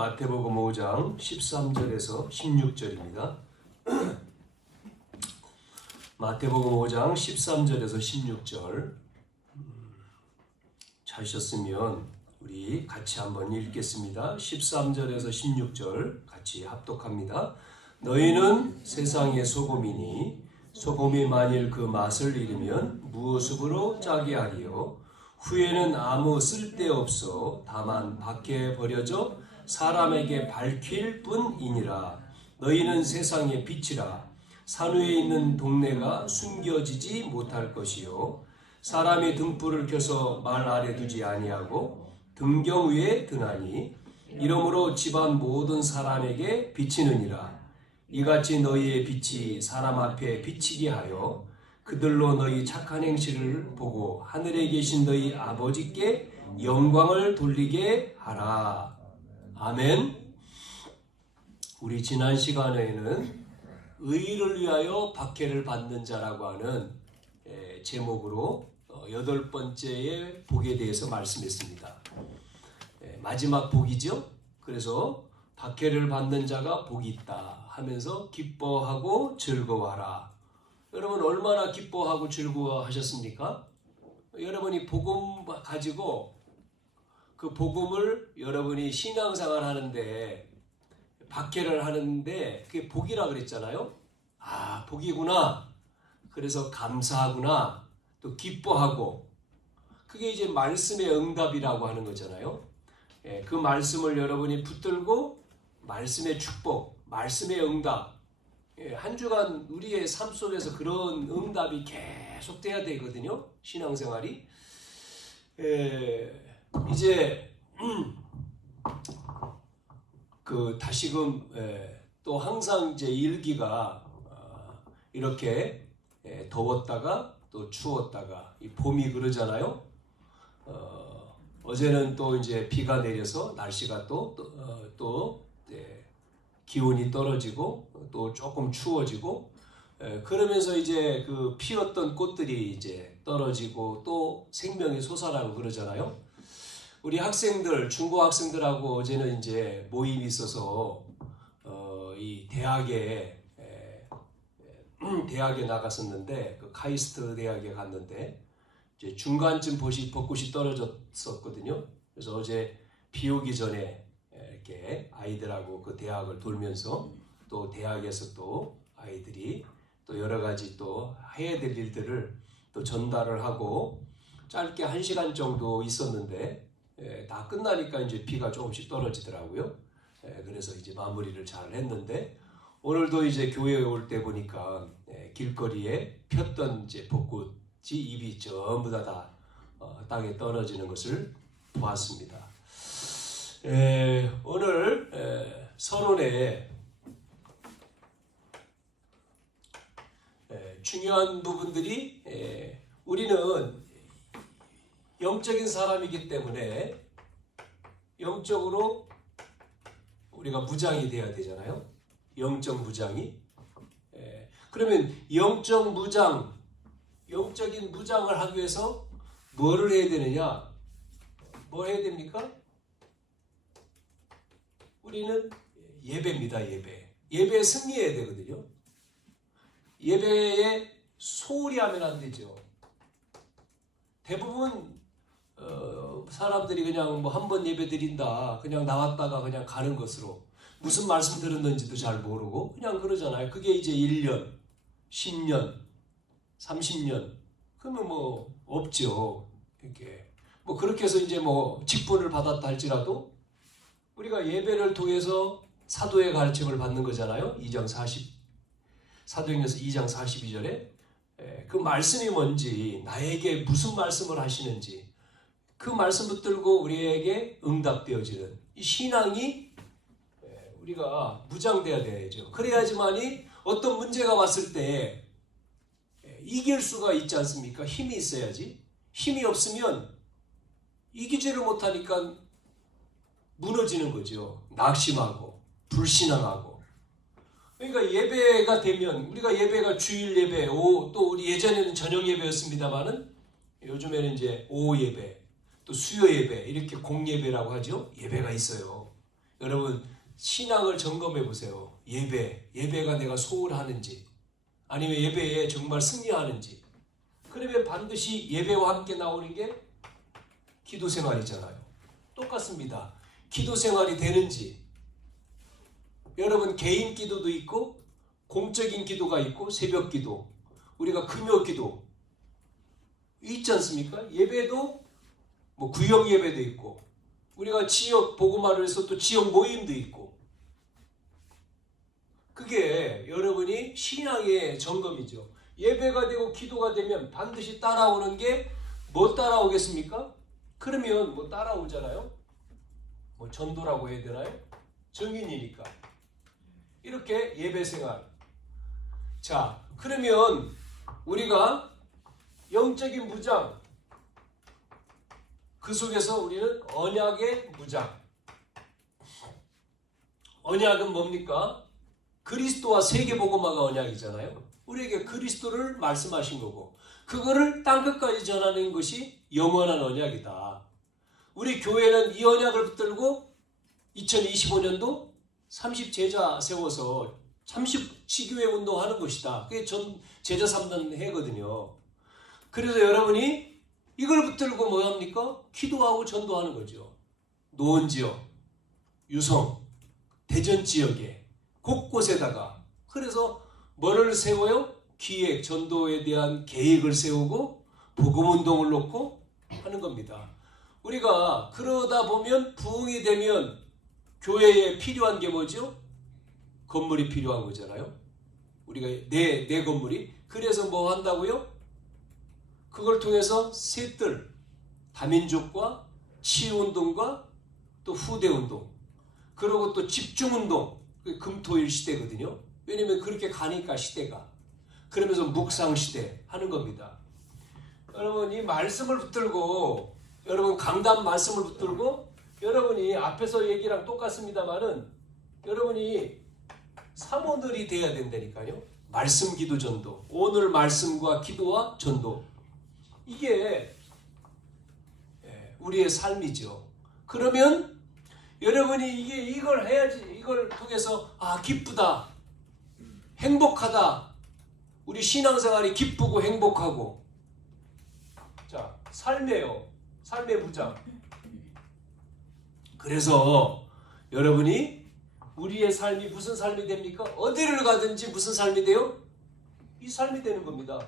마태복음 5장 13절에서 16절입니다. 마태복음 5장 13절에서 16절 찾으셨으면 우리 같이 한번 읽겠습니다. 13절에서 16절 같이 합독합니다. 너희는 세상의 소금이니 소금이 만일 그 맛을 잃으면 무엇으로 짜게 하리요? 후에는 아무 쓸데없어 다만 밖에 버려져 사람에게 밝힐 뿐이니라. 너희는 세상의 빛이라. 산 위에 있는 동네가 숨겨지지 못할 것이요 사람이 등불을 켜서 말 아래 두지 아니하고 등경 위에 드나니 이러므로 집안 모든 사람에게 비치느니라. 이같이 너희의 빛이 사람 앞에 비치게 하여 그들로 너희 착한 행실을 보고 하늘에 계신 너희 아버지께 영광을 돌리게 하라. 아멘. 우리 지난 시간에는 의를 위하여 박해를 받는 자라고 하는 제목으로 8번째의 복에 대해서 말씀했습니다. 마지막 복이죠. 그래서 박해를 받는 자가 복이 있다 하면서 기뻐하고 즐거워하라. 여러분 얼마나 기뻐하고 즐거워하셨습니까? 여러분이 복음 가지고 그 복음을 여러분이 신앙생활 하는데 박해를 하는데 그게 복이라 그랬잖아요. 아, 복이구나. 그래서 감사하구나. 또 기뻐하고. 그게 이제 말씀의 응답이라고 하는 거잖아요. 그 말씀을 여러분이 붙들고 말씀의 축복, 말씀의 응답. 한 주간 우리의 삶 속에서 그런 응답이 계속 돼야 되거든요. 신앙생활이. 이제 다시금 또 항상 이제 일기가 이렇게 더웠다가 또 추웠다가 이 봄이 그러잖아요. 어제는 또 이제 비가 내려서 날씨가 또 기온이 떨어지고 또 조금 추워지고 그러면서 이제 그 피었던 꽃들이 이제 떨어지고 또 생명이 솟아나고 그러잖아요. 우리 학생들, 중고 학생들하고 어제는 이제 모임이 있어서 이 대학에 나갔었는데 그 카이스트 대학에 갔는데 이제 중간쯤 벚꽃이 떨어졌었거든요. 그래서 어제 비 오기 전에 이렇게 아이들하고 그 대학을 돌면서 또 대학에서 또 아이들이 또 여러 가지 또 해야 될 일들을 또 전달을 하고 짧게 1시간 정도 있었는데 다 끝나니까 이제 비가 조금씩 떨어지더라고요. 그래서 이제 마무리를 잘 했는데 오늘도 이제 교회에 올 때 보니까 길거리에 폈던 이제 벚꽃이 잎이 전부 다 땅에 떨어지는 것을 보았습니다. 오늘 서론에 중요한 부분들이 우리는 영적인 사람이기 때문에 영적으로 우리가 무장이 돼야 되잖아요. 영적 무장이. 그러면 영적인 무장을 하기 위해서 뭐를 해야 되느냐? 뭐 해야 됩니까? 우리는 예배입니다. 예배에 승리해야 되거든요. 예배에 소홀히 하면 안 되죠. 대부분 사람들이 그냥 뭐 한 번 예배 드린다 그냥 나왔다가 그냥 가는 것으로 무슨 말씀 들었는지도 잘 모르고 그냥 그러잖아요. 그게 이제 1년, 10년, 30년 그러면 뭐 없죠. 이렇게 뭐 그렇게 해서 이제 뭐 직분을 받았다 할지라도 우리가 예배를 통해서 사도의 가르침을 받는 거잖아요. 사도행전서 2장 42절에 그 말씀이 뭔지 나에게 무슨 말씀을 하시는지 그 말씀 붙들고 우리에게 응답되어지는 이 신앙이 우리가 무장돼야 되죠. 그래야지만이 어떤 문제가 왔을 때 이길 수가 있지 않습니까? 힘이 있어야지. 힘이 없으면 이기지를 못하니까 무너지는 거죠. 낙심하고 불신앙하고. 그러니까 예배가 되면 우리가 예배가 주일 예배, 또 우리 예전에는 저녁 예배였습니다만은 요즘에는 이제 오후 예배, 또 수요 예배 이렇게 공예배라고 하죠. 예배가 있어요. 여러분 신앙을 점검해 보세요. 예배가 내가 소홀하는지 아니면 예배에 정말 승리하는지. 그러면 반드시 예배와 함께 나오는 게 기도 생활이잖아요. 똑같습니다. 기도 생활이 되는지. 여러분 개인 기도도 있고 공적인 기도가 있고 새벽 기도, 우리가 금요 기도 있지 않습니까? 예배도 뭐 구역 예배도 있고 우리가 지역 복음화를 해서 또 지역 모임도 있고 그게 여러분이 신앙의 점검이죠. 예배가 되고 기도가 되면 반드시 따라오는 게 뭐 따라오겠습니까? 그러면 뭐 따라오잖아요. 뭐 전도라고 해야 되나요? 증인이니까. 이렇게 예배 생활. 자, 그러면 우리가 영적인 무장, 그 속에서 우리는 언약의 무장. 언약은 뭡니까? 그리스도와 세계복음화가 언약이잖아요. 우리에게 그리스도를 말씀하신 거고 그거를 땅끝까지 전하는 것이 영원한 언약이다. 우리 교회는 이 언약을 붙들고 2025년도 30제자 세워서 30지교회 운동하는 것이다. 그게 전 제자 삼는 해거든요. 그래서 여러분이 이걸 붙들고 뭐 합니까? 기도하고 전도하는 거죠. 노원지역, 유성, 대전 지역에 곳곳에다가. 그래서 뭐를 세워요? 기획, 전도에 대한 계획을 세우고 복음운동을 놓고 하는 겁니다. 우리가 그러다 보면 부흥이 되면 교회에 필요한 게 뭐죠? 건물이 필요한 거잖아요. 우리가 내 건물이. 그래서 뭐 한다고요? 그걸 통해서 셋들, 다민족과 치유운동과 또 후대운동, 그리고 또 집중운동, 금토일 시대거든요. 왜냐면 그렇게 가니까 시대가. 그러면서 묵상시대 하는 겁니다. 여러분 이 말씀을 붙들고 여러분 강단 말씀을 붙들고 여러분이 앞에서 얘기랑 똑같습니다만은 여러분이 사모들이 돼야 된다니까요. 말씀 기도 전도. 오늘 말씀과 기도와 전도. 이게 우리의 삶이죠. 그러면 여러분이 이걸 해야지. 이걸 통해서 기쁘다. 행복하다. 우리 신앙생활이 기쁘고 행복하고. 자, 삶이에요. 삶의 무장. 그래서 여러분이 우리의 삶이 무슨 삶이 됩니까? 어디를 가든지 무슨 삶이 돼요? 이 삶이 되는 겁니다.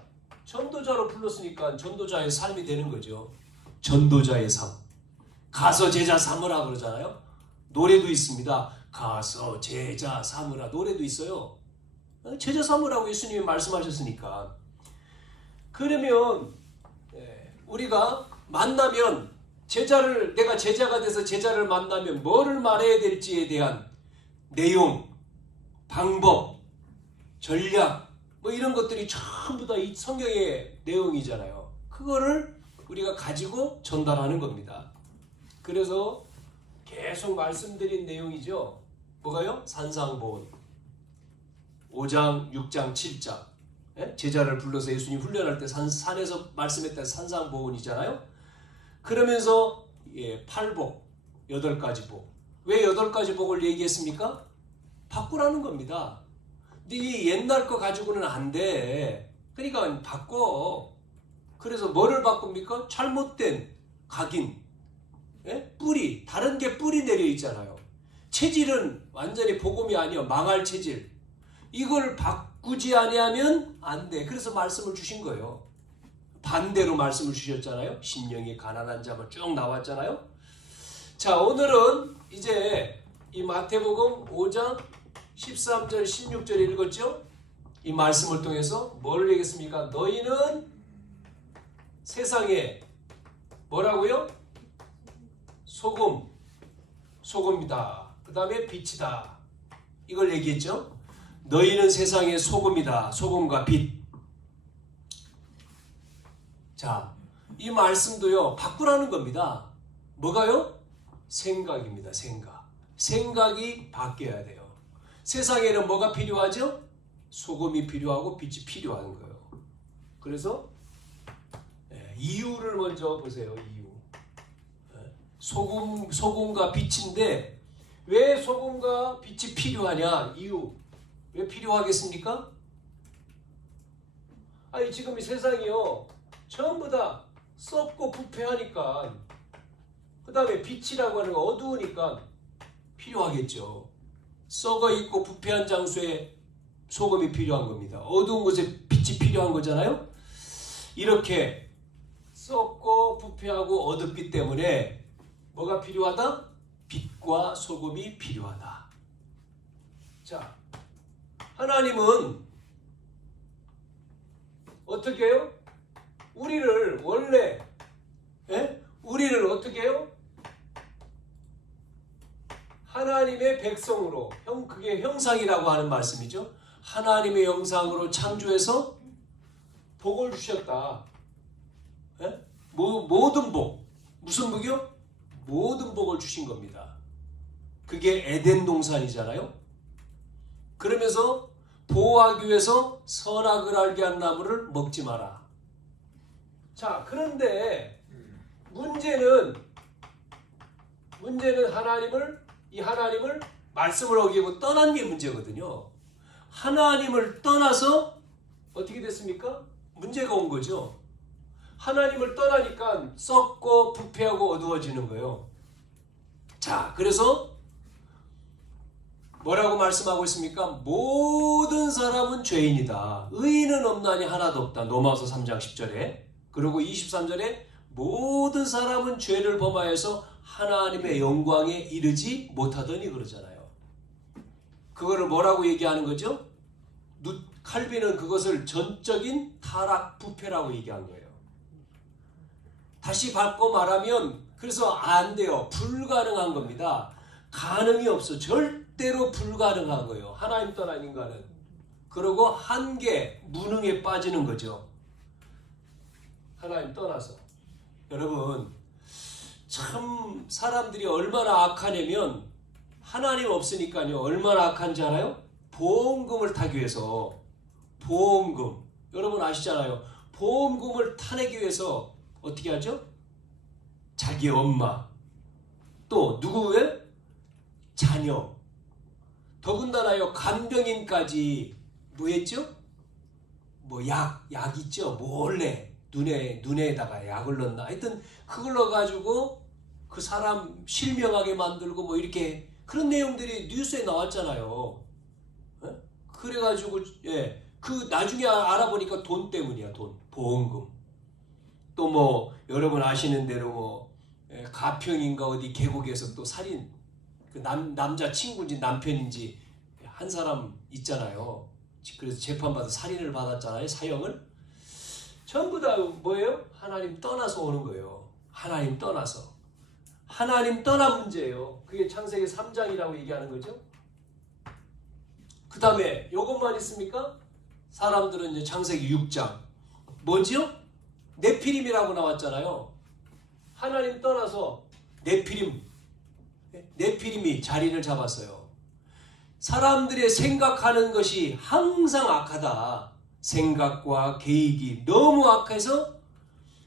전도자로 불렀으니까 전도자의 삶이 되는 거죠. 전도자의 삶. 가서 제자 삼으라 그러잖아요. 노래도 있습니다. 가서 제자 삼으라 노래도 있어요. 제자 삼으라고 예수님이 말씀하셨으니까. 그러면 우리가 만나면 내가 제자가 돼서 제자를 만나면 뭐를 말해야 될지에 대한 내용, 방법, 전략 뭐 이런 것들이 전부 다 이 성경의 내용이잖아요. 그거를 우리가 가지고 전달하는 겁니다. 그래서 계속 말씀드린 내용이죠. 뭐가요? 산상보훈 5장, 6장, 7장. 제자를 불러서 예수님 훈련할 때 산에서 말씀했던 산상보훈이잖아요. 그러면서 팔복, 8가지 복. 왜 8가지 복을 얘기했습니까? 바꾸라는 겁니다. 근데 이 옛날 거 가지고는 안 돼. 그러니까 바꿔. 그래서 뭐를 바꿉니까? 잘못된 각인, 뿌리, 다른 게 뿌리 내려 있잖아요. 체질은 완전히 복음이 아니야. 망할 체질. 이걸 바꾸지 아니하면 안 돼. 그래서 말씀을 주신 거예요. 반대로 말씀을 주셨잖아요. 심령이 가난한 자만 쭉 나왔잖아요. 자, 오늘은 이제 이 마태복음 5장 13절 16절 읽었죠? 이 말씀을 통해서 뭘 얘기했습니까? 너희는 세상에 뭐라고요? 소금이다. 그 다음에 빛이다. 이걸 얘기했죠? 너희는 세상의 소금이다. 소금과 빛. 자, 이 말씀도요, 바꾸라는 겁니다. 뭐가요? 생각입니다. 생각이 바뀌어야 돼요. 세상에는 뭐가 필요하죠? 소금이 필요하고 빛이 필요한 거예요. 그래서 이유를 먼저 보세요. 이유. 소금과 빛인데 왜 소금과 빛이 필요하냐? 이유. 왜 필요하겠습니까? 아니 지금 이 세상이요 전부 다 썩고 부패하니까, 그 다음에 빛이라고 하는 거 어두우니까 필요하겠죠. 썩어 있고 부패한 장소에 소금이 필요한 겁니다. 어두운 곳에 빛이 필요한 거잖아요. 이렇게 썩고 부패하고 어둡기 때문에 뭐가 필요하다? 빛과 소금이 필요하다. 자, 하나님은 어떻게 해요? 우리를 원래 우리를 어떻게 해요? 하나님의 백성으로, 그게 형상이라고 하는 말씀이죠. 하나님의 형상으로 창조해서 복을 주셨다. 모든 복. 무슨 복이요? 모든 복을 주신 겁니다. 그게 에덴 동산이잖아요. 그러면서 보호하기 위해서 선악을 알게 한 나무를 먹지 마라. 자, 그런데 문제는 하나님을 말씀을 어기고 떠난 게 문제거든요. 하나님을 떠나서 어떻게 됐습니까? 문제가 온 거죠. 하나님을 떠나니까 썩고 부패하고 어두워지는 거예요. 자, 그래서 뭐라고 말씀하고 있습니까? 모든 사람은 죄인이다. 의인은 없나니 하나도 없다. 로마서 3장 10절에. 그리고 23절에 모든 사람은 죄를 범하여서 하나님의 영광에 이르지 못하더니 그러잖아요. 그거를 뭐라고 얘기하는 거죠? 칼빈은 그것을 전적인 타락, 부패라고 얘기한 거예요. 다시 바꿔 말하면 그래서 안 돼요. 불가능한 겁니다. 가능이 없어. 절대로 불가능한 거예요. 하나님 떠난 인간은. 그리고 한계, 무능에 빠지는 거죠. 하나님 떠나서. 여러분, 참 사람들이 얼마나 악하냐면 하나님 없으니까요. 얼마나 악한지 알아요? 보험금을 타기 위해서. 보험금. 여러분 아시잖아요. 보험금을 타내기 위해서 어떻게 하죠? 자기 엄마. 또 누구의? 자녀. 더군다나요. 간병인까지 뭐 했죠? 약 있죠. 몰래. 눈에다가 약을 넣나. 하여튼 그걸 넣어가지고 그 사람 실명하게 만들고 뭐 이렇게 그런 내용들이 뉴스에 나왔잖아요. 그래가지고 그 나중에 알아보니까 돈 때문이야. 돈. 보험금. 또 뭐 여러분 아시는 대로 가평인가 어디 계곡에서 또 살인, 그 남자 친구인지 남편인지 한 사람 있잖아요. 그래서 재판받아 살인을 받았잖아요. 사형을. 전부 다 뭐예요? 하나님 떠나서 오는 거예요. 하나님 떠나서. 하나님 떠난 문제예요. 그게 창세기 3장이라고 얘기하는 거죠. 그 다음에 이것만 있습니까? 사람들은 이제 창세기 6장. 뭐지요? 네피림이라고 나왔잖아요. 하나님 떠나서 네피림이 자리를 잡았어요. 사람들의 생각하는 것이 항상 악하다. 생각과 계획이 너무 악해서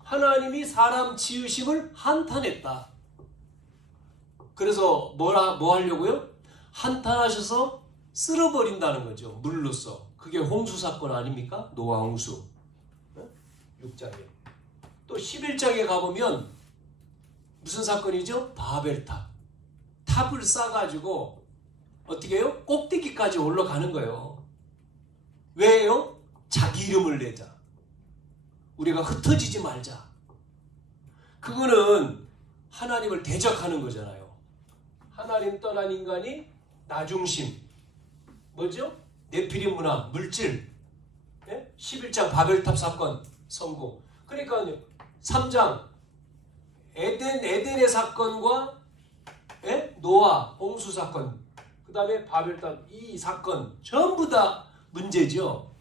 하나님이 사람 지으심을 한탄했다. 그래서 뭐 하려고요? 한탄하셔서 쓸어버린다는 거죠. 물로써. 그게 홍수 사건 아닙니까? 노아 홍수. 6장에. 또 11장에 가보면 무슨 사건이죠? 바벨탑. 탑을 쌓아가지고 어떻게 해요? 꼭대기까지 올라가는 거예요. 왜요? 자기 이름을 내자. 우리가 흩어지지 말자. 그거는 하나님을 대적하는 거잖아요. 하나님 떠난 인간이 나중심. 뭐죠? 네피림 문화, 물질. 11장 바벨탑 사건 성공. 그러니까 3장 에덴의 사건과 노아 홍수 사건, 그 다음에 바벨탑 이 사건 전부 다 문제죠.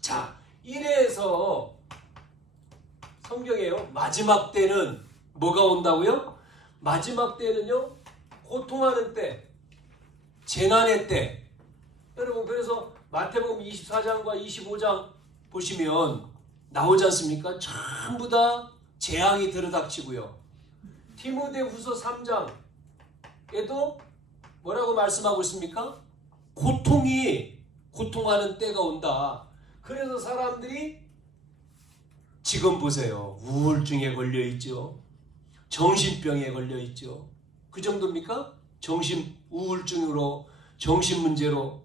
자, 이래서 성경에요. 마지막 때는 뭐가 온다고요? 마지막 때는요. 고통하는 때, 재난의 때. 여러분 그래서 마태복음 24장과 25장 보시면 나오지 않습니까? 전부 다 재앙이 들어닥치고요. 디모데후서 3장에도 뭐라고 말씀하고 있습니까? 고통하는 때가 온다. 그래서 사람들이 지금 보세요. 우울증에 걸려 있죠. 정신병에 걸려 있죠. 그 정도입니까? 우울증으로, 정신문제로,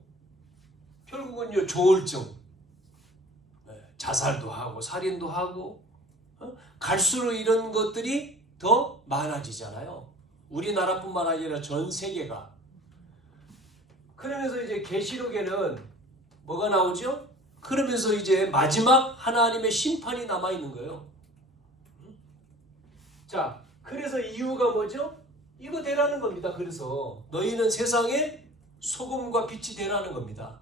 결국은요, 조울증, 자살도 하고, 살인도 하고, 갈수록 이런 것들이 더 많아지잖아요. 우리나라뿐만 아니라 전 세계가. 그러면서 이제 계시록에는 뭐가 나오죠? 그러면서 이제 마지막 하나님의 심판이 남아있는 거예요. 자, 그래서 이유가 뭐죠? 이거 되라는 겁니다. 그래서 너희는 세상에 소금과 빛이 되라는 겁니다.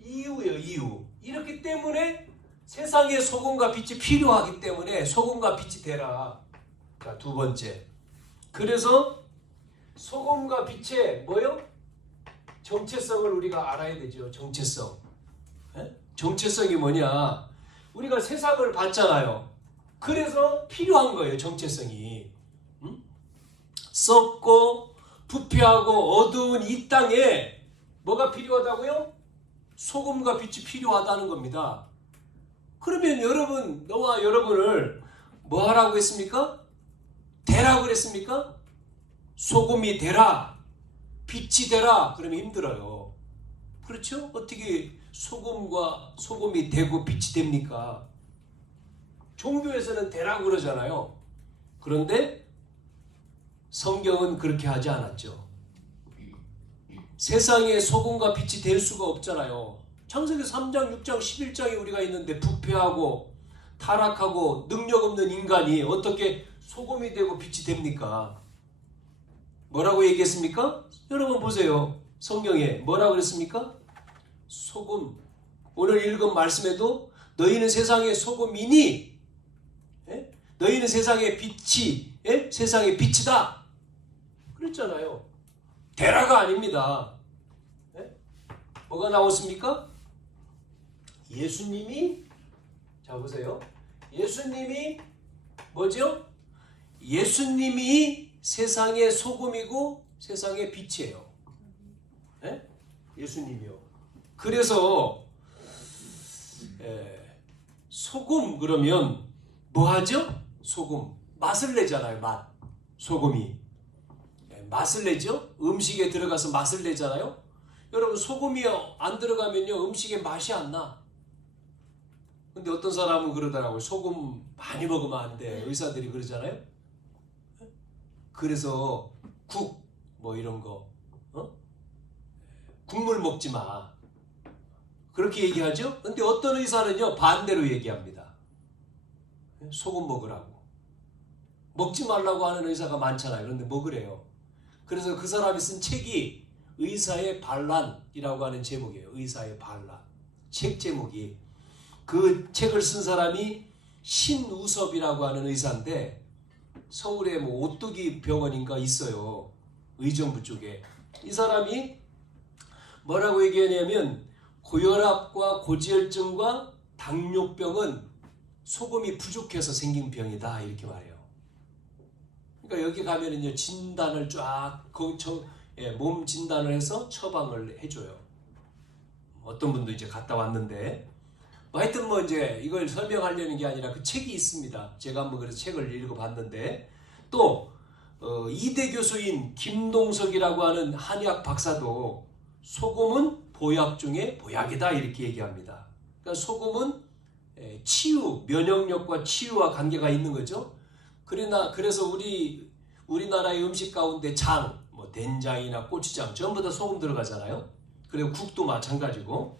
이유예요, 이유. 이렇기 때문에 세상에 소금과 빛이 필요하기 때문에 소금과 빛이 되라. 자, 두 번째. 그래서 소금과 빛의 뭐요? 정체성을 우리가 알아야 되죠. 정체성. 정체성이 뭐냐? 우리가 세상을 봤잖아요. 그래서 필요한 거예요. 정체성이. 썩고 부패하고 어두운 이 땅에 뭐가 필요하다고요? 소금과 빛이 필요하다는 겁니다. 그러면 여러분, 너와 여러분을 뭐 하라고 했습니까? 되라고 그랬습니까? 소금이 되라, 빛이 되라. 그러면 힘들어요. 그렇죠? 어떻게 소금이 되고 빛이 됩니까? 종교에서는 되라고 그러잖아요. 그런데 성경은 그렇게 하지 않았죠. 세상에 소금과 빛이 될 수가 없잖아요. 창세기 3장, 6장, 11장에 우리가 있는데 부패하고 타락하고 능력 없는 인간이 어떻게 소금이 되고 빛이 됩니까? 뭐라고 얘기했습니까? 여러분 보세요. 성경에 뭐라고 그랬습니까? 소금. 오늘 읽은 말씀에도 너희는 세상의 소금이니, 너희는 세상의 빛이, 세상의 빛이다. 그랬잖아요. 되라가 아닙니다. 뭐가 나왔습니까? 예수님이, 자 보세요. 예수님이 뭐죠? 예수님이 세상의 소금이고 세상의 빛이에요. 예수님이요. 그래서 소금 그러면 뭐 하죠? 소금. 맛을 내잖아요. 맛. 소금이. 맛을 내죠? 음식에 들어가서 맛을 내잖아요. 여러분 소금이 안 들어가면요 음식에 맛이 안 나. 근데 어떤 사람은 그러더라고요. 소금 많이 먹으면 안 돼. 의사들이 그러잖아요. 그래서 국 뭐 이런 거 국물 먹지 마. 그렇게 얘기하죠. 근데 어떤 의사는요 반대로 얘기합니다. 소금 먹으라고. 먹지 말라고 하는 의사가 많잖아요. 그런데 먹으래요. 그래서 그 사람이 쓴 책이 의사의 반란이라고 하는 제목이에요. 의사의 반란. 책 제목이. 그 책을 쓴 사람이 신우섭이라고 하는 의사인데 서울에 뭐 오뚜기 병원인가 있어요. 의정부 쪽에. 이 사람이 뭐라고 얘기하냐면 고혈압과 고지혈증과 당뇨병은 소금이 부족해서 생긴 병이다 이렇게 말해요. 그러니까 여기 가면은요 진단을 쫙 몸 진단을 해서 처방을 해줘요. 어떤 분도 이제 갔다 왔는데 하여튼 뭐 이제 이걸 설명하려는 게 아니라 그 책이 있습니다. 제가 한번 그래서 책을 읽어봤는데 또 이대 교수인 김동석이라고 하는 한의학 박사도 소금은 보약 중에 보약이다 이렇게 얘기합니다. 그러니까 소금은 치유, 면역력과 치유와 관계가 있는 거죠. 그래서 우리나라의 음식 가운데 장, 뭐 된장이나 고추장 전부 다 소금 들어가잖아요. 그리고 국도 마찬가지고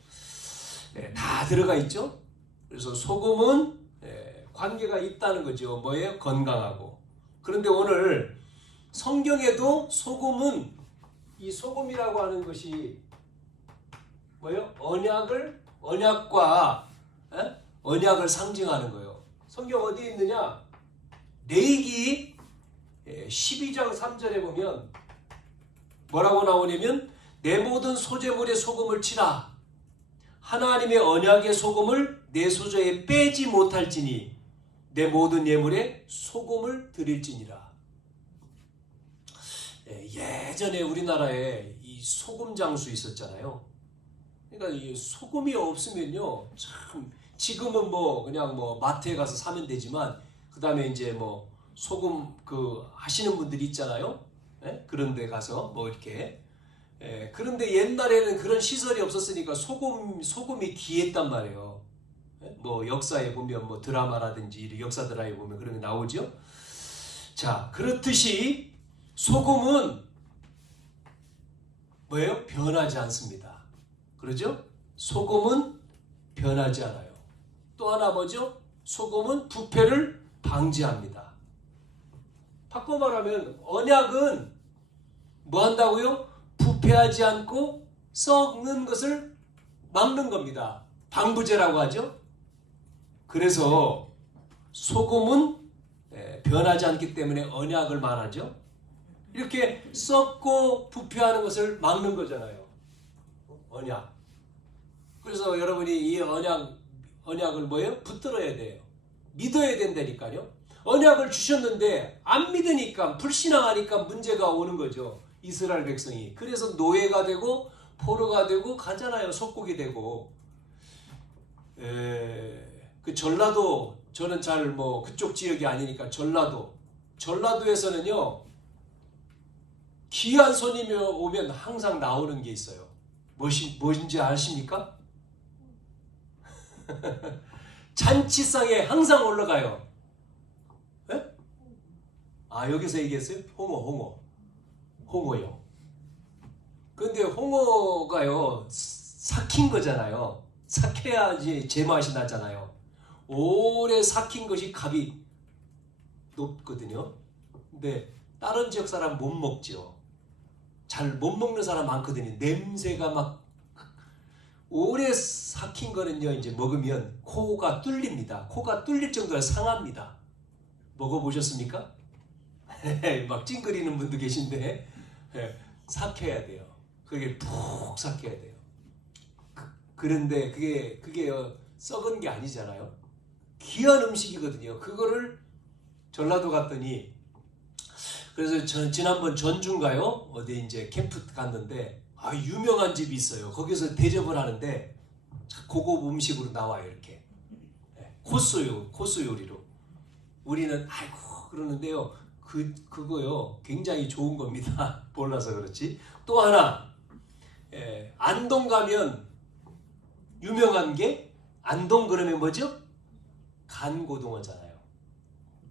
다 들어가 있죠. 그래서 소금은 관계가 있다는 거죠. 뭐예요? 건강하고. 그런데 오늘 성경에도 소금은 이 소금이라고 하는 것이 뭐예요? 언약을 상징하는 거예요. 성경 어디에 있느냐? 레위기 12장 3절에 보면 뭐라고 나오냐면 내 모든 소재물에 소금을 치라. 하나님의 언약의 소금을 내 소재에 빼지 못할지니 내 모든 예물에 소금을 드릴지니라. 예전에 우리나라에 이 소금 장수 있었잖아요. 그러니까 이 소금이 없으면요, 참 지금은 뭐 그냥 뭐 마트에 가서 사면 되지만 그 다음에 이제 뭐 소금 그 하시는 분들이 있잖아요. 그런 데 가서 뭐 이렇게. 그런데 옛날에는 그런 시설이 없었으니까 소금이 귀했단 말이에요. 뭐 역사에 보면 뭐 드라마라든지 역사 드라마에 보면 그런 게 나오죠. 자, 그렇듯이 소금은 뭐예요? 변하지 않습니다. 그러죠? 소금은 변하지 않아요. 또 하나 뭐죠? 소금은 부패를 방지합니다. 바꿔 말하면 언약은 뭐 한다고요? 부패하지 않고 썩는 것을 막는 겁니다. 방부제라고 하죠. 그래서 소금은 변하지 않기 때문에 언약을 말하죠. 이렇게 썩고 부패하는 것을 막는 거잖아요. 언약. 그래서 여러분이 이 언약을 뭐예요? 붙들어야 돼요. 믿어야 된다니까요. 언약을 주셨는데 안 믿으니까 불신앙하니까 문제가 오는 거죠. 이스라엘 백성이. 그래서 노예가 되고 포로가 되고 가잖아요. 속국이 되고. 그 전라도, 저는 잘 뭐 그쪽 지역이 아니니까 전라도에서는요, 귀한 손님이 오면 항상 나오는 게 있어요. 무엇인지 아십니까? 잔치상에 항상 올라가요. 에? 아, 여기서 얘기했어요? 홍어요. 근데 홍어가요, 삭힌 거잖아요. 삭혀야지 제맛이 나잖아요. 오래 삭힌 것이 값이 높거든요. 근데 다른 지역 사람 못 먹죠. 잘 못 먹는 사람 많거든요. 냄새가 막 오래 삭힌 거는요, 이제 먹으면 코가 뚫립니다. 코가 뚫릴 정도로 상합니다. 먹어보셨습니까? 막 찡그리는 분도 계신데 삭혀야 돼요. 그게 푹 삭혀야 돼요. 그런데 그게 썩은 게 아니잖아요. 귀한 음식이거든요. 그거를 전라도 갔더니, 그래서 저는 지난번 전주인가요? 어디 이제 캠프 갔는데 유명한 집이 있어요. 거기서 대접을 하는데 고급 음식으로 나와요. 이렇게 코스 요리로. 우리는 아이고 그러는데요. 그거요 굉장히 좋은 겁니다. 몰라서 그렇지. 또 하나, 안동 가면 유명한 게, 안동 그러면 뭐죠? 간고등어잖아요.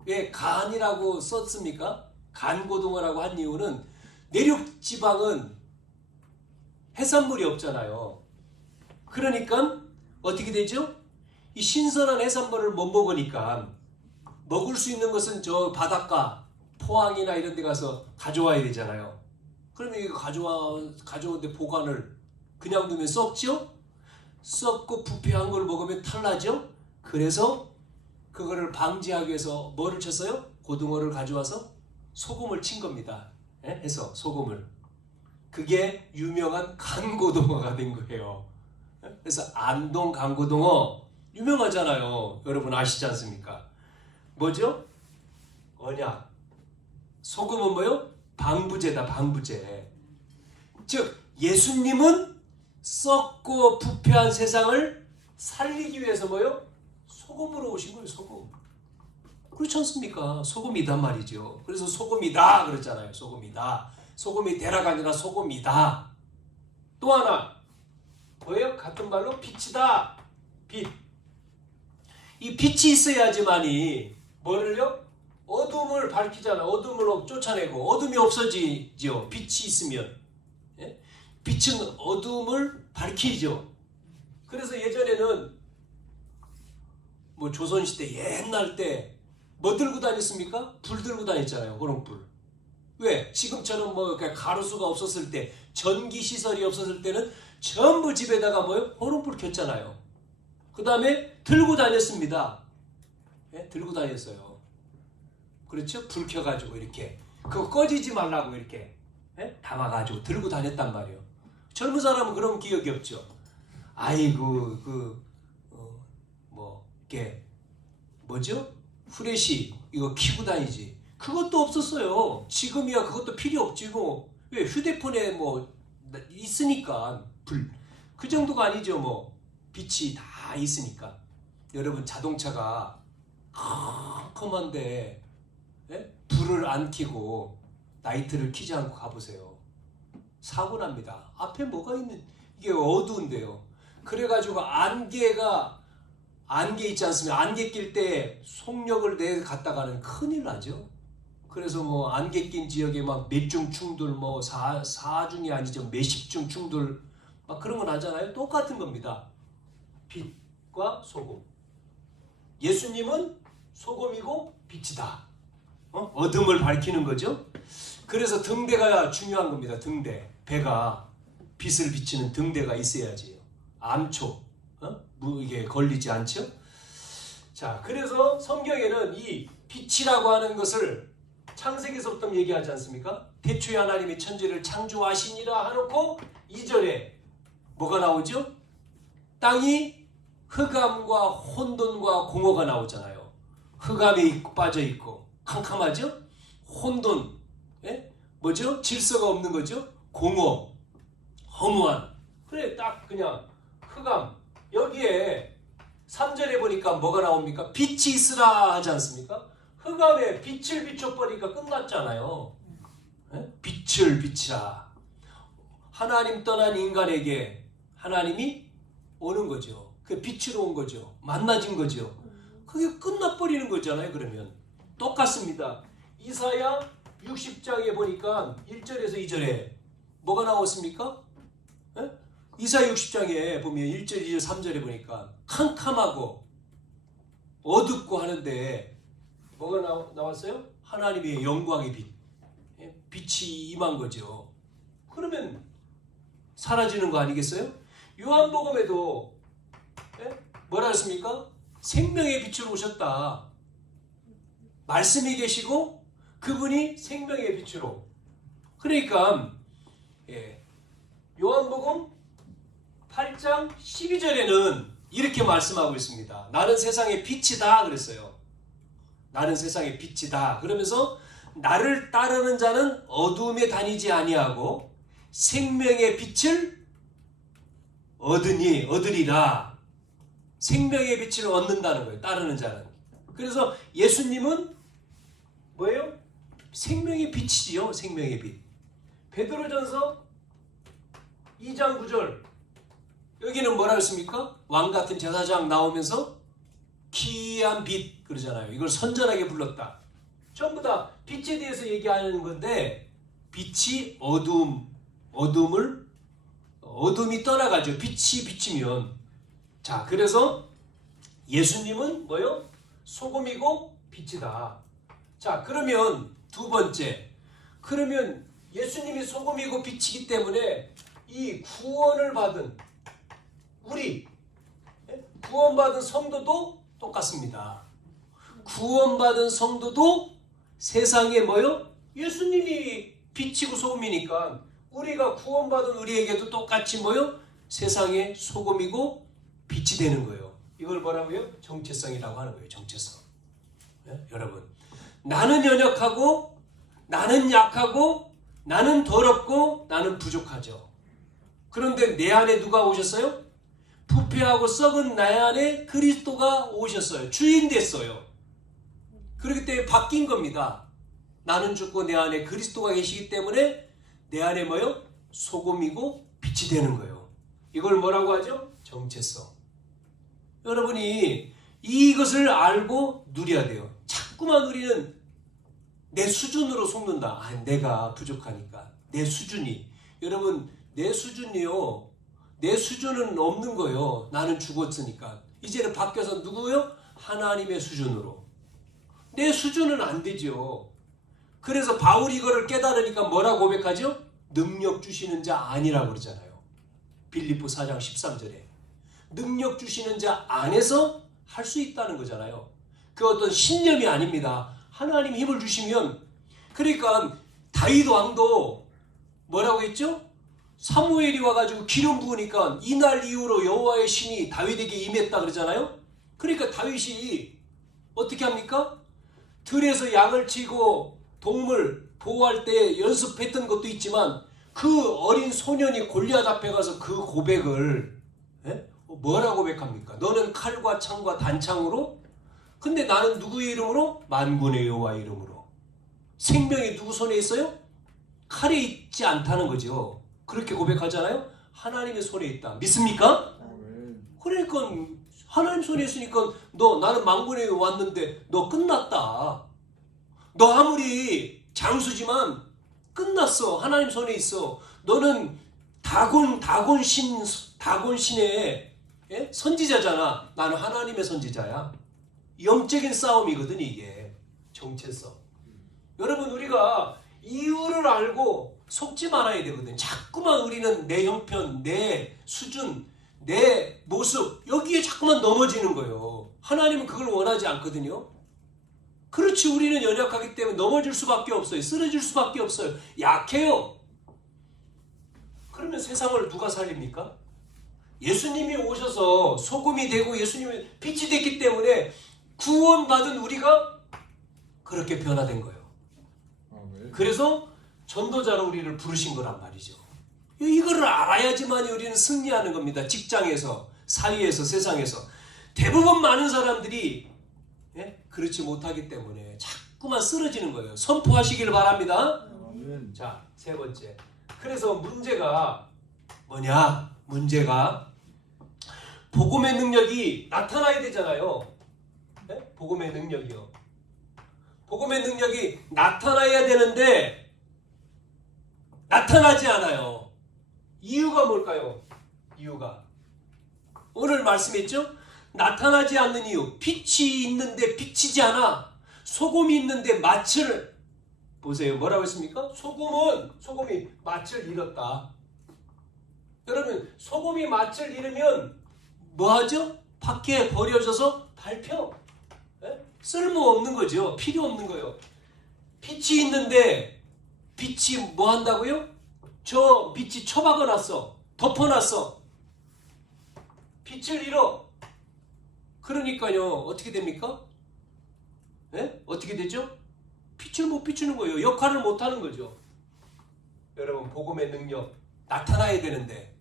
왜 간이라고 썼습니까? 간고등어라고 한 이유는 내륙 지방은 해산물이 없잖아요. 그러니까 어떻게 되죠? 이 신선한 해산물을 못 먹으니까 먹을 수 있는 것은 저 바닷가, 포항이나 이런 데 가서 가져와야 되잖아요. 그러면 이거 가져오는데 보관을 그냥 두면 썩죠? 썩고 부패한 걸 먹으면 탈나죠? 그래서 그거를 방지하기 위해서 뭐를 쳤어요? 고등어를 가져와서 소금을 친 겁니다. 해서 소금을. 그게 유명한 간고등어가 된 거예요. 그래서 안동 간고등어 유명하잖아요. 여러분 아시지 않습니까? 뭐죠? 언약. 소금은 뭐요? 방부제다, 방부제. 즉 예수님은 썩고 부패한 세상을 살리기 위해서 뭐요? 소금으로 오신 거예요. 소금. 그렇지 않습니까? 소금이단 말이죠. 그래서 소금이다 그랬잖아요. 소금이다. 소금이 되라가 아니라 소금이다. 또 하나 뭐예요? 같은 말로 빛이다. 빛. 이 빛이 있어야지만이 뭐를요? 어둠을 밝히잖아. 어둠을 쫓아내고 어둠이 없어지죠. 빛이 있으면. 빛은 어둠을 밝히죠. 그래서 예전에는 뭐 조선시대 옛날 때 뭐 들고 다녔습니까? 불 들고 다녔잖아요. 호롱불. 왜? 지금처럼 뭐 가로수가 없었을 때, 전기 시설이 없었을 때는 전부 집에다가 뭐요? 호롱불 켰잖아요. 그 다음에 들고 다녔습니다. 들고 다녔어요. 그렇죠? 불 켜가지고 이렇게 그거 꺼지지 말라고 이렇게 담아가지고 들고 다녔단 말이에요. 젊은 사람은 그런 기억이 없죠. 아이고 뭐 이게 뭐죠? 후레쉬 이거 켜고 다니지. 그것도 없었어요. 지금이야 그것도 필요 없지 뭐. 왜? 휴대폰에 뭐 있으니까 그 정도가 아니죠 뭐. 빛이 다 있으니까. 여러분 자동차가 컴컴한데 불을 안 켜고 라이트를 켜지 않고 가보세요. 사고 납니다. 앞에 뭐가 있는, 이게 어두운데요. 그래가지고 안개 있지 않습니까? 안개 낄 때 속력을 내 갔다가는 큰일 나죠. 그래서 뭐 안개 낀 지역에 막 몇 중 충돌, 뭐 4중이 아니죠. 몇십 중 충돌, 막 그런 거 나잖아요. 똑같은 겁니다. 빛과 소금. 예수님은 소금이고 빛이다. 어둠을 밝히는 거죠. 그래서 등대가 중요한 겁니다. 등대. 배가 빛을 비치는 등대가 있어야지. 암초. 이게 걸리지 않죠? 자, 그래서 성경에는 이 빛이라고 하는 것을 창세기에서부터 얘기하지 않습니까? 태초에 하나님이 천지를 창조하시니라 하놓고 2절에 뭐가 나오죠? 땅이 흑암과 혼돈과 공허가 나오잖아요. 흑암이 빠져있고 캄캄하죠? 혼돈, 뭐죠? 질서가 없는 거죠? 공허, 허무한. 그래, 딱 그냥 흑암. 여기에 3절에 보니까 뭐가 나옵니까? 빛이 있으라 하지 않습니까? 흑암에 빛을 비춰버리니까 끝났잖아요. 빛을 비치라. 하나님 떠난 인간에게 하나님이 오는 거죠. 그 빛으로 온 거죠. 만나진 거죠. 그게 끝나버리는 거잖아요. 그러면 똑같습니다. 이사야 60장에 보니까 1절에서 2절에 뭐가 나왔습니까? 이사야 60장에 보면 1절, 2절, 3절에 보니까 캄캄하고 어둡고 하는데 뭐가 나왔어요? 하나님의 영광의 빛. 빛이 임한 거죠. 그러면 사라지는 거 아니겠어요? 요한복음에도 뭐라 했습니까? 생명의 빛으로 오셨다. 말씀이 계시고 그분이 생명의 빛으로. 그러니까 요한복음 8장 12절에는 이렇게 말씀하고 있습니다. 나는 세상의 빛이다 그랬어요. 나는 세상의 빛이다. 그러면서 나를 따르는 자는 어두움에 다니지 아니하고 생명의 빛을 얻으리라. 생명의 빛을 얻는다는 거예요. 따르는 자는. 그래서 예수님은 뭐예요? 생명의 빛이지요. 생명의 빛. 베드로전서 2장 9절. 여기는 뭐라 했습니까? 왕같은 제사장 나오면서 기이한 빛 그러잖아요. 이걸 선전하게 불렀다. 전부 다 빛에 대해서 얘기하는 건데 빛이 어둠이 떠나가죠. 빛이 비치면. 자, 그래서 예수님은 뭐요? 소금이고 빛이다. 자, 그러면 두 번째. 그러면 예수님이 소금이고 빛이기 때문에 이 구원을 받은 우리 구원받은 성도도 똑같습니다. 구원받은 성도도 세상에 뭐요? 예수님이 빛이고 소금이니까 우리가 구원받은 우리에게도 똑같이 뭐요? 세상에 소금이고 빛이 되는 거예요. 이걸 뭐라고요? 정체성이라고 하는 거예요. 정체성. 여러분, 나는 연약하고 나는 약하고 나는 더럽고 나는 부족하죠. 그런데 내 안에 누가 오셨어요? 부패하고 썩은 내 안에 그리스도가 오셨어요. 주인 됐어요. 그렇기 때문에 바뀐 겁니다. 나는 죽고 내 안에 그리스도가 계시기 때문에 내 안에 뭐요? 소금이고 빛이 되는 거예요. 이걸 뭐라고 하죠? 정체성. 여러분이 이것을 알고 누려야 돼요. 자꾸만 우리는 내 수준으로 속는다. 내가 부족하니까. 내 수준이. 여러분, 내 수준이요. 내 수준은 없는 거예요. 나는 죽었으니까. 이제는 바뀌어서 누구요? 하나님의 수준으로. 내 수준은 안 되죠. 그래서 바울이 이거를 깨달으니까 뭐라고 고백하죠? 능력 주시는 자 아니라고 그러잖아요. 빌립보 4장 13절에. 능력 주시는 자 안에서 할 수 있다는 거잖아요. 그 어떤 신념이 아닙니다. 하나님 힘을 주시면. 그러니까 다윗 왕도 뭐라고 했죠? 사무엘이 와가지고 기름 부으니까 이날 이후로 여호와의 신이 다윗에게 임했다 그러잖아요. 그러니까 다윗이 어떻게 합니까? 들에서 양을 치고 동물 보호할 때 연습했던 것도 있지만 그 어린 소년이 골리앗 앞에 가서 그 고백을 뭐라고 고백합니까? 너는 칼과 창과 단창으로? 근데 나는 누구의 이름으로? 만군의 여호와의 이름으로. 생명이 누구 손에 있어요? 칼에 있지 않다는 거죠. 그렇게 고백하잖아요. 하나님의 손에 있다. 믿습니까? 그러니까 하나님 손에 있으니까 나는 만군에 왔는데 너 끝났다. 너 아무리 장수지만 끝났어. 하나님 손에 있어. 너는 다곤신의 선지자잖아. 나는 하나님의 선지자야. 영적인 싸움이거든 이게. 정체성. 여러분 우리가 이유를 알고 속지 말아야 되거든. 자꾸만 우리는 내 형편, 내 수준, 내 모습 여기에 자꾸만 넘어지는 거예요. 하나님은 그걸 원하지 않거든요. 그렇지 우리는 연약하기 때문에 넘어질 수밖에 없어요. 쓰러질 수밖에 없어요. 약해요. 그러면 세상을 누가 살립니까? 예수님이 오셔서 소금이 되고 예수님이 빛이 됐기 때문에 구원받은 우리가 그렇게 변화된 거예요. 그래서 전도자로 우리를 부르신 거란 말이죠. 이거를 알아야지만 우리는 승리하는 겁니다. 직장에서, 사회에서, 세상에서. 대부분 많은 사람들이 그렇지 못하기 때문에 자꾸만 쓰러지는 거예요. 선포하시길 바랍니다. 자, 세 번째. 그래서 문제가 뭐냐? 문제가 복음의 능력이 나타나야 되잖아요. 복음의 능력이요. 복음의 능력이 나타나야 되는데 나타나지 않아요. 이유가 뭘까요? 이유가 오늘 말씀했죠? 나타나지 않는 이유. 빛이 있는데 비치지 않아. 소금이 있는데 맛을 보세요. 뭐라고 했습니까? 소금이 맛을 잃었다. 여러분 소금이 맛을 잃으면 뭐하죠? 밖에 버려져서 밟혀. 쓸모없는 거죠. 필요 없는 거예요. 빛이 있는데 빛이 뭐 한다고요? 저 빛이 처박아놨어. 덮어놨어. 빛을 잃어. 그러니까요. 어떻게 됩니까? 어떻게 되죠? 빛을 못 비추는 거예요. 역할을 못하는 거죠. 여러분 복음의 능력 나타나야 되는데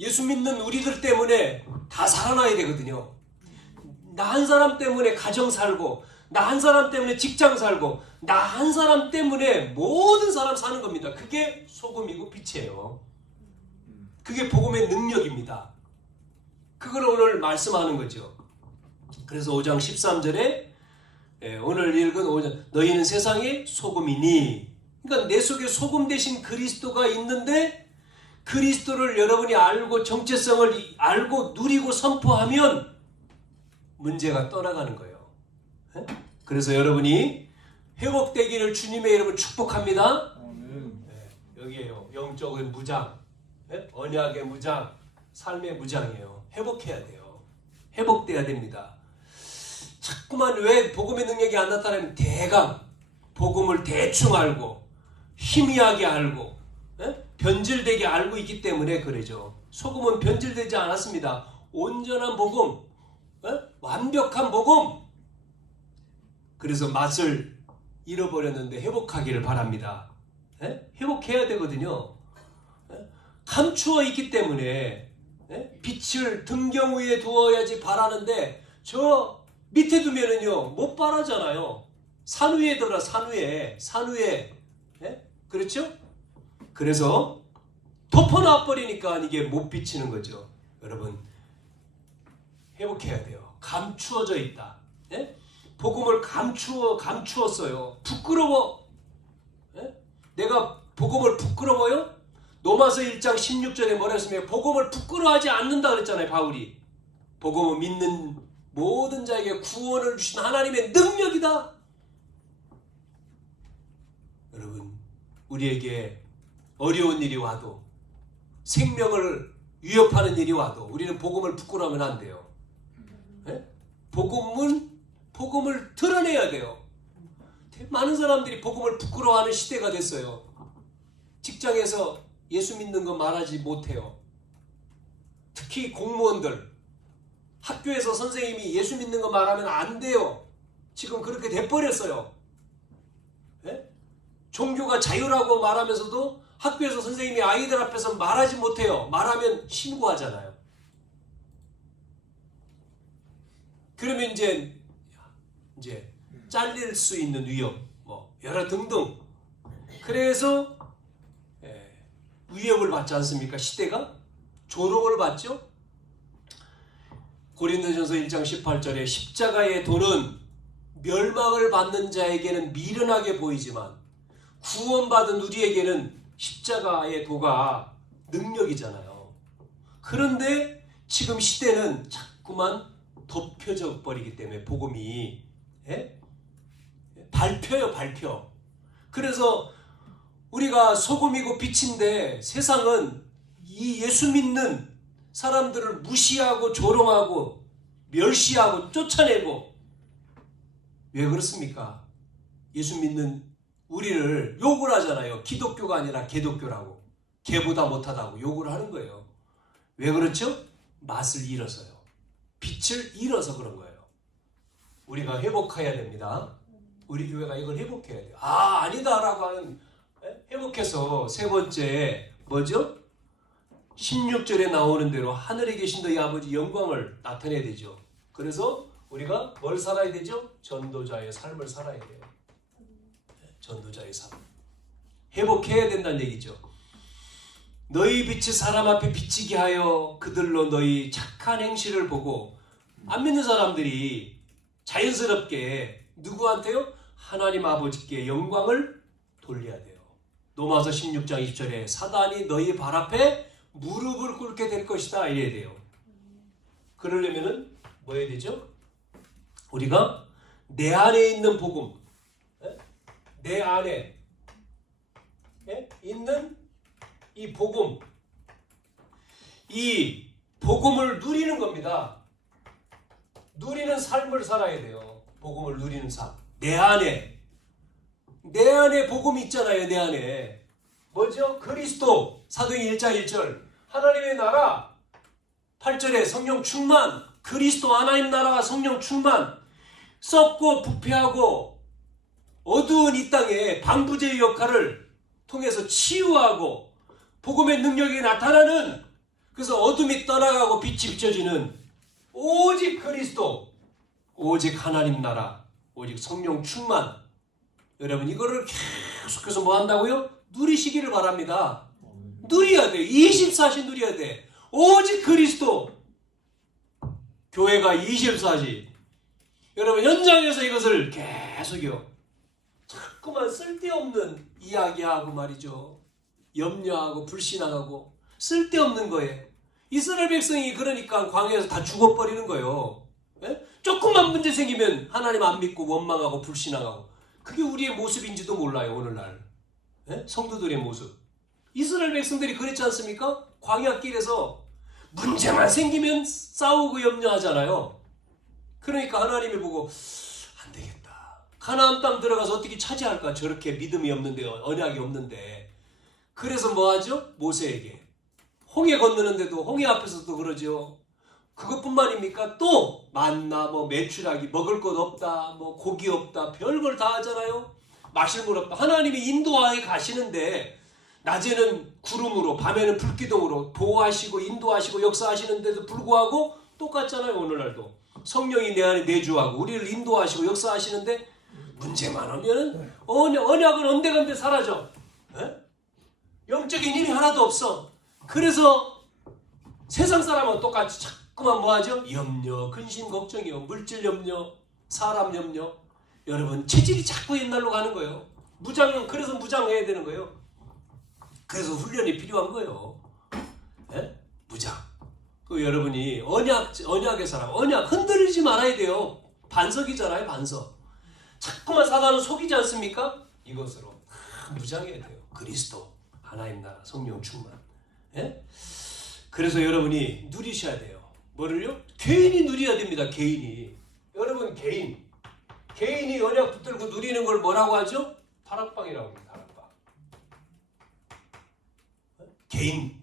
예수 믿는 우리들 때문에 다 살아나야 되거든요. 나 한 사람 때문에 가정 살고 나 한 사람 때문에 직장 살고 나 한 사람 때문에 모든 사람 사는 겁니다. 그게 소금이고 빛이에요. 그게 복음의 능력입니다. 그걸 오늘 말씀하는 거죠. 그래서 5장 13절에 오늘 읽은 5장 너희는 세상의 소금이니 그러니까 내 속에 소금 대신 그리스도가 있는데 그리스도를 여러분이 알고 정체성을 알고 누리고 선포하면 문제가 떠나가는 거예요. 그래서 여러분이 회복되기를 주님의 이름으로 축복합니다. 여기에요. 영적인 무장, 언약의 무장, 삶의 무장이에요. 회복해야 돼요. 회복돼야 됩니다. 자꾸만 왜 복음의 능력이 안 나타나면 대강 복음을 대충 알고 희미하게 알고 변질되게 알고 있기 때문에 그러죠. 소금은 변질되지 않았습니다. 온전한 복음, 완벽한 복음. 그래서 맛을 잃어버렸는데 회복하기를 바랍니다. 회복해야 되거든요. 감추어 있기 때문에 빛을 등경 위에 두어야지 바라는데 저 밑에 두면은요 못 바라잖아요. 산 위에 들어라. 산 위에 그렇죠? 그래서 덮어놔 버리니까 이게 못 비치는 거죠. 여러분 회복해야 돼요. 감추어져 있다. 복음을 감추었어요. 부끄러워. 내가 복음을 부끄러워요? 로마서 1장 16절에 뭐라 했으면 복음을 부끄러워하지 않는다 그랬잖아요. 바울이. 복음을 믿는 모든 자에게 구원을 주신 하나님의 능력이다. 여러분 우리에게 어려운 일이 와도 생명을 위협하는 일이 와도 우리는 복음을 부끄러워하면 안 돼요. 복음을 드러내야 돼요. 많은 사람들이 복음을 부끄러워하는 시대가 됐어요. 직장에서 예수 믿는 거 말하지 못해요. 특히 공무원들, 학교에서 선생님이 예수 믿는 거 말하면 안 돼요. 지금 그렇게 돼버렸어요. 예? 종교가 자유라고 말하면서도 학교에서 선생님이 아이들 앞에서 말하지 못해요. 말하면 신고하잖아요. 그러면 이제 잘릴 수 있는 위협, 뭐 여러 등등. 그래서 위협을 받지 않습니까? 시대가 조롱을 받죠. 고린도전서 1장 18절에 십자가의 도는 멸망을 받는 자에게는 미련하게 보이지만 구원받은 우리에게는 십자가의 도가 능력이잖아요. 그런데 지금 시대는 자꾸만 덮여져 버리기 때문에 복음이 밟혀요, 밟혀. 그래서 우리가 소금이고 빛인데 세상은 이 예수 믿는 사람들을 무시하고 조롱하고 멸시하고 쫓아내고. 왜 그렇습니까? 예수 믿는 우리를 욕을 하잖아요. 기독교가 아니라 개독교라고. 개보다 못하다고 욕을 하는 거예요. 왜 그렇죠? 맛을 잃어서요. 빛을 잃어서 그런 거예요. 우리가 회복해야 됩니다. 우리 교회가 이걸 회복해야 돼요. 아니다라고 하는, 회복해서 세 번째 뭐죠? 16절에 나오는 대로 하늘에 계신 너희 아버지 영광을 나타내야 되죠. 그래서 우리가 뭘 살아야 되죠? 전도자의 삶을 살아야 돼요. 전도자의 삶. 회복해야 된다는 얘기죠. 너희 빛이 사람 앞에 비치게 하여 그들로 너희 착한 행실을 보고. 안 믿는 사람들이 자연스럽게 누구한테요? 하나님 아버지께 영광을 돌려야 돼요. 로마서 16장 20절에 사단이 너희 발 앞에 무릎을 꿇게 될 것이다 이래야 돼요. 그러려면은 뭐 해야 되죠? 우리가 내 안에 있는 복음, 내 안에 있는 이 복음을 누리는 겁니다. 누리는 삶을 살아야 돼요. 복음을 누리는 삶. 내 안에 복음이 있잖아요. 내 안에 뭐죠? 그리스도. 사도행전 1장 1절 하나님의 나라. 8절에 성령 충만. 그리스도 하나님 나라와 성령 충만. 썩고 부패하고 어두운 이 땅에 방부제의 역할을 통해서 치유하고 복음의 능력이 나타나는, 그래서 어둠이 떠나가고 빛이 비춰지는 오직 그리스도, 오직 하나님 나라, 오직 성령 충만. 여러분 이거를 계속해서 뭐 한다고요? 누리시기를 바랍니다. 누려야 돼. 24시 누려야 돼. 오직 그리스도. 교회가 24시. 여러분 현장에서 이것을 계속요. 자꾸만 쓸데없는 이야기하고 말이죠. 염려하고 불신하고 쓸데없는 거예요. 이스라엘 백성이 그러니까 광야에서 다 죽어버리는 거예요. 조금만 문제 생기면 하나님 안 믿고 원망하고 불신하고. 그게 우리의 모습인지도 몰라요. 오늘날 성도들의 모습. 이스라엘 백성들이 그랬지 않습니까? 광야길에서 문제만 생기면 싸우고 염려하잖아요. 그러니까 하나님이 보고 안 되겠다. 가나안 땅 들어가서 어떻게 차지할까? 저렇게 믿음이 없는데, 언약이 없는데. 그래서 뭐 하죠? 모세에게 홍해 건너는데도 홍해 앞에서도 그러죠. 그것뿐만입니까? 또 만나, 뭐 메추라기, 먹을 것 없다, 뭐 고기 없다, 별걸 다 하잖아요. 마실 물 없다. 하나님이 인도하에 가시는데 낮에는 구름으로 밤에는 불기둥으로 보호하시고 인도하시고 역사하시는데도 불구하고 똑같잖아요. 오늘날도 성령이 내 안에 내주하고 우리를 인도하시고 역사하시는데 문제만 오면 언약은 언제간데 사라져. 영적인 힘이 하나도 없어. 그래서 세상 사람은 똑같이 자꾸만 뭐하죠? 염려, 근심, 걱정이요. 물질 염려, 사람 염려. 여러분 체질이 자꾸 옛날로 가는 거예요. 무장은 그래서 무장해야 되는 거예요. 그래서 훈련이 필요한 거예요. 무장. 그 여러분이 언약의 사람, 언약 흔들리지 말아야 돼요. 반석이잖아요, 반석. 자꾸만 사단은 속이지 않습니까? 이것으로 무장해야 돼요. 그리스도, 하나님 나라, 성령 충만. 그래서 여러분이 누리셔야 돼요. 뭐를요? 개인이 누려야 됩니다. 개인이. 여러분 개인이 언약 붙들고 누리는 걸 뭐라고 하죠? 다락방이라고 합니다. 다락방.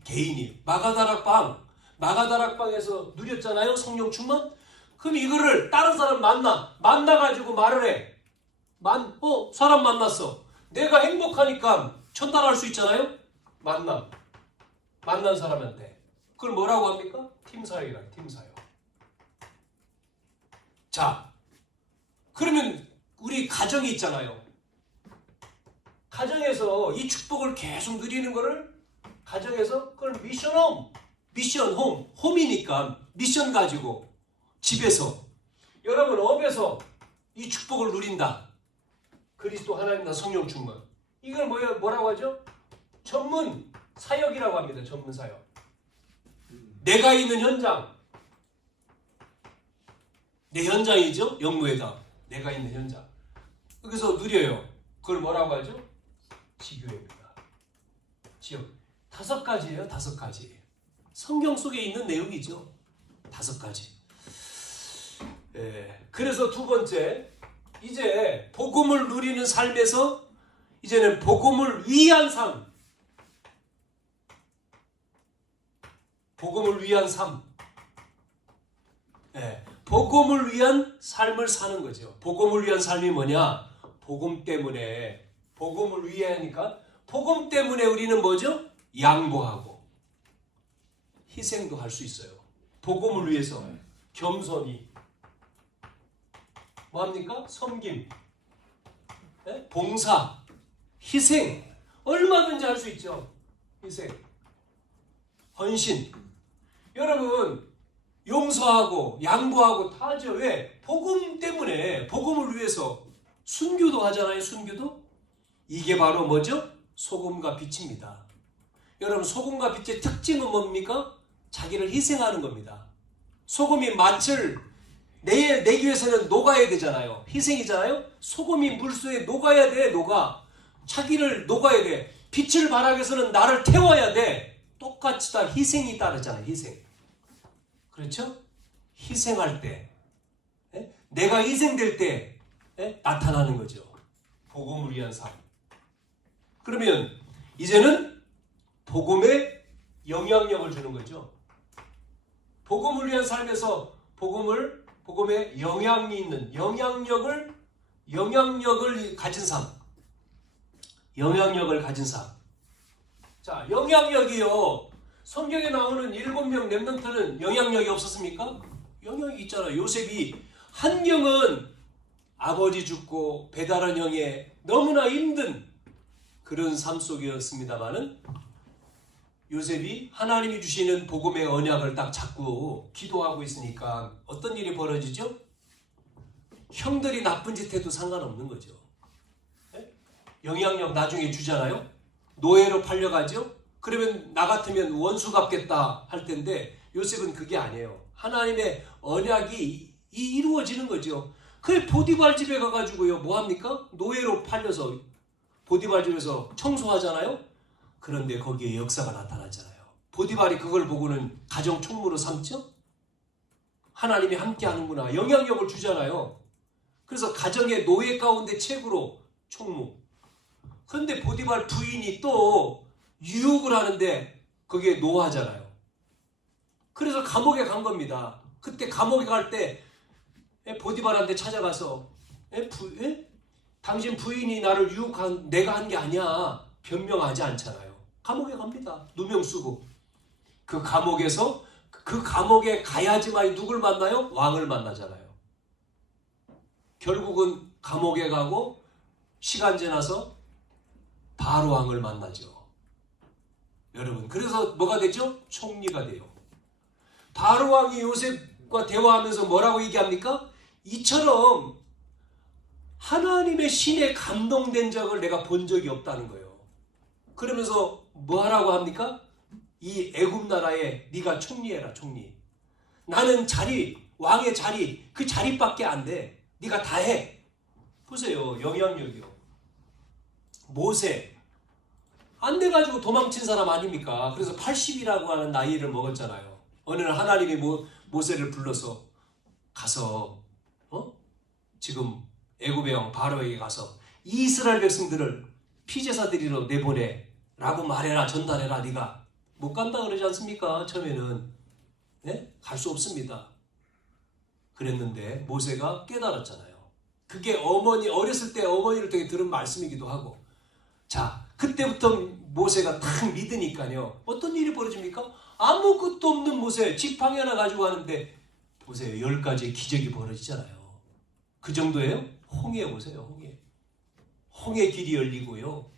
개인이 마가다락방에서 누렸잖아요. 성령 충만. 그럼 이거를 다른 사람 만나가지고 말을 해. 사람 만났어. 내가 행복하니까 전달할 수 있잖아요. 만난 사람한테. 그걸 뭐라고 합니까? 팀사역이라. 팀사역. 자, 그러면 우리 가정이 있잖아요. 가정에서 이 축복을 계속 누리는 거를 가정에서 그걸 미션 홈이니까 미션 가지고 집에서 여러분 업에서 이 축복을 누린다. 그리스도 하나님과 성령 충만. 이걸 뭐라고 하죠? 전문 사역이라고 합니다. 전문 사역. 내가 있는 현장. 내 현장이죠. 영무회다. 내가 있는 현장. 그래서 누려요. 그걸 뭐라고 하죠? 지교회입니다. 지역. 5가지예요. 5가지. 성경 속에 있는 내용이죠. 5가지. 그래서 두 번째, 이제 복음을 누리는 삶에서 이제는 복음을 위한 삶. 복음을 위한 삶. 복음을 위한 삶을 사는 거죠. 복음을 위한 삶이 뭐냐? 복음 때문에, 복음을 위해 하니까 복음 때문에 우리는 뭐죠? 양보하고 희생도 할 수 있어요. 복음을 위해서 겸손히 뭐합니까? 섬김, 봉사, 희생 얼마든지 할 수 있죠. 희생, 헌신. 여러분 용서하고 양보하고 다 하죠. 왜? 복음 때문에, 복음을 위해서 순교도 하잖아요. 순교도. 이게 바로 뭐죠? 소금과 빛입니다. 여러분 소금과 빛의 특징은 뭡니까? 자기를 희생하는 겁니다. 소금이 맛을 내기 위해서는 녹아야 되잖아요. 희생이잖아요. 소금이 물속에 녹아야 돼. 자기를 녹아야 돼. 빛을 발하기 위해서는 나를 태워야 돼. 똑같이 다 희생이 따르잖아요. 희생. 그렇죠? 희생할 때, 내가 희생될 때 나타나는 거죠. 복음을 위한 삶. 그러면 이제는 복음에 영향력을 주는 거죠. 복음을 위한 삶에서 복음에 영향이 있는 영향력을 가진 삶. 영향력을 가진 삶. 자, 영향력이요. 성경에 나오는 7명 렘넌트는 영향력이 없었습니까? 영향이 있잖아요. 요셉이 한경은 아버지 죽고 배달한 형의 너무나 힘든 그런 삶 속이었습니다마는 요셉이 하나님이 주시는 복음의 언약을 딱 잡고 기도하고 있으니까 어떤 일이 벌어지죠? 형들이 나쁜 짓 해도 상관없는 거죠. 영향력 나중에 주잖아요. 노예로 팔려가죠. 그러면 나 같으면 원수 갚겠다 할 텐데 요셉은 그게 아니에요. 하나님의 언약이 이루어지는 거죠. 그 보디발 집에 가가지고요. 뭐합니까? 노예로 팔려서 보디발 집에서 청소하잖아요. 그런데 거기에 역사가 나타나잖아요. 보디발이 그걸 보고는 가정 총무로 삼죠. 하나님이 함께 하는구나. 영향력을 주잖아요. 그래서 가정의 노예 가운데 최고로 총무. 그런데 보디발 부인이 또 유혹을 하는데 그게 노하잖아요. 그래서 감옥에 간 겁니다. 그때 감옥에 갈 때 보디발한테 찾아가서 당신 부인이 나를 유혹한 내가 한 게 아니야. 변명하지 않잖아요. 감옥에 갑니다. 누명 쓰고. 그 감옥에 가야지만 누굴 만나요? 왕을 만나잖아요. 결국은 감옥에 가고 시간 지나서 바로 왕을 만나죠. 여러분, 그래서 뭐가 되죠? 총리가 돼요. 바로 왕이 요셉과 대화하면서 뭐라고 얘기합니까? 이처럼 하나님의 신에 감동된 적을 내가 본 적이 없다는 거예요. 그러면서 뭐하라고 합니까? 이 애굽 나라에 네가 총리해라. 총리. 나는 왕의 자리, 그 자리밖에 안 돼. 네가 다 해. 보세요. 영향력이요. 모세. 안 돼가지고 도망친 사람 아닙니까? 그래서 80이라고 하는 나이를 먹었잖아요. 어느 날 하나님이 모세를 불러서 가서 지금 애굽의 왕 바로에게 가서 이스라엘 백성들을 피제사 드리러 내보내라고 말해라. 전달해라. 네가 못 간다 그러지 않습니까? 처음에는 갈 수 없습니다. 그랬는데 모세가 깨달았잖아요. 그게 어렸을 때 어머니를 통해 들은 말씀이기도 하고, 자, 그때부터 모세가 딱 믿으니까요. 어떤 일이 벌어집니까? 아무것도 없는 모세, 지팡이 하나 가지고 가는데 보세요. 10가지의 기적이 벌어지잖아요. 그 정도예요? 홍해 보세요. 홍해. 홍해 길이 열리고요.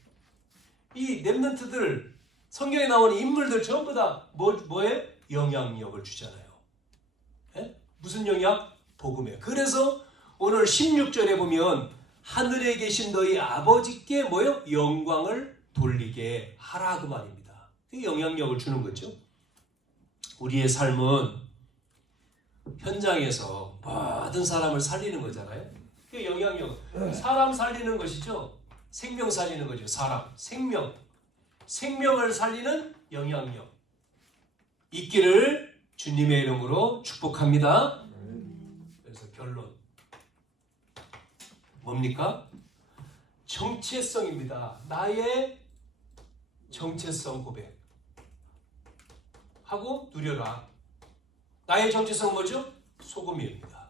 이 렘넌트들, 성경에 나오는 인물들 전부 다 뭐에? 영향력을 주잖아요. 에? 무슨 영향? 복음에. 그래서 오늘 16절에 보면 하늘에 계신 너희 아버지께 뭐요? 영광을 돌리게 하라 그 말입니다. 그 영향력을 주는 거죠. 우리의 삶은 현장에서 모든 사람을 살리는 거잖아요. 그 영향력, 사람 살리는 것이죠. 생명 살리는 거죠. 사람, 생명을 살리는 영향력 있기를 주님의 이름으로 축복합니다. 그래서 결론 뭡니까? 정체성입니다. 나의 정체성 고백 하고 누려라. 나의 정체성 뭐죠? 소금입니다.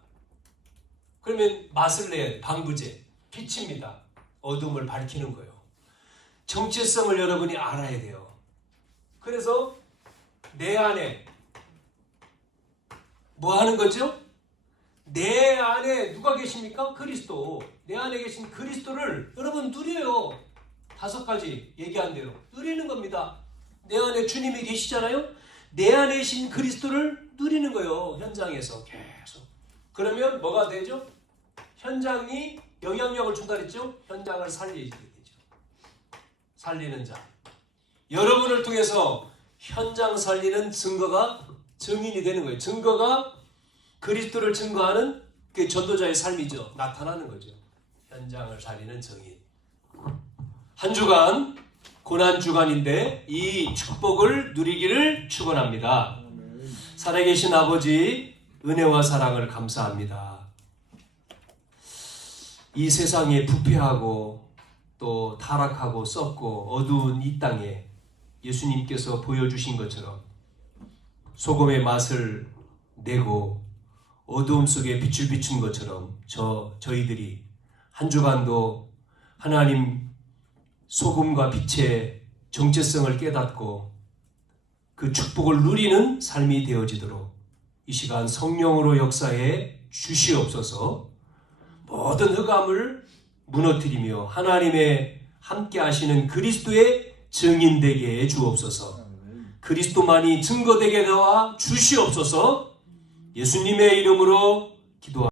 그러면 맛을 내야 돼. 방부제, 빛입니다. 어둠을 밝히는 거예요. 정체성을 여러분이 알아야 돼요. 그래서 내 안에 뭐 하는 거죠? 내 안에 누가 계십니까? 그리스도. 내 안에 계신 그리스도를 여러분 누려요. 5가지 얘기한 대로 누리는 겁니다. 내 안에 주님이 계시잖아요. 내 안에 계신 그리스도를 누리는 거예요. 현장에서 계속. 그러면 뭐가 되죠? 현장이 영향력을 준다 그랬죠? 현장을 살리게 되죠. 살리는 자. 여러분을 통해서 현장 살리는 증거가 증인이 되는 거예요. 증거가 그리스도를 증거하는 그 전도자의 삶이죠. 나타나는 거죠. 현장을 살리는 증인. 한 주간 고난 주간인데 이 축복을 누리기를 축원합니다. 살아계신 아버지 은혜와 사랑을 감사합니다. 이 세상에 부패하고 또 타락하고 썩고 어두운 이 땅에 예수님께서 보여주신 것처럼 소금의 맛을 내고 어두움 속에 빛을 비춘 것처럼 저희들이 한 주간도 하나님 소금과 빛의 정체성을 깨닫고 그 축복을 누리는 삶이 되어지도록 이 시간 성령으로 역사해 주시옵소서. 모든 흑암을 무너뜨리며 하나님의 함께 하시는 그리스도의 증인되게 해 주옵소서. 그리스도만이 증거되게 도와 주시옵소서. 예수님의 이름으로 기도합니다.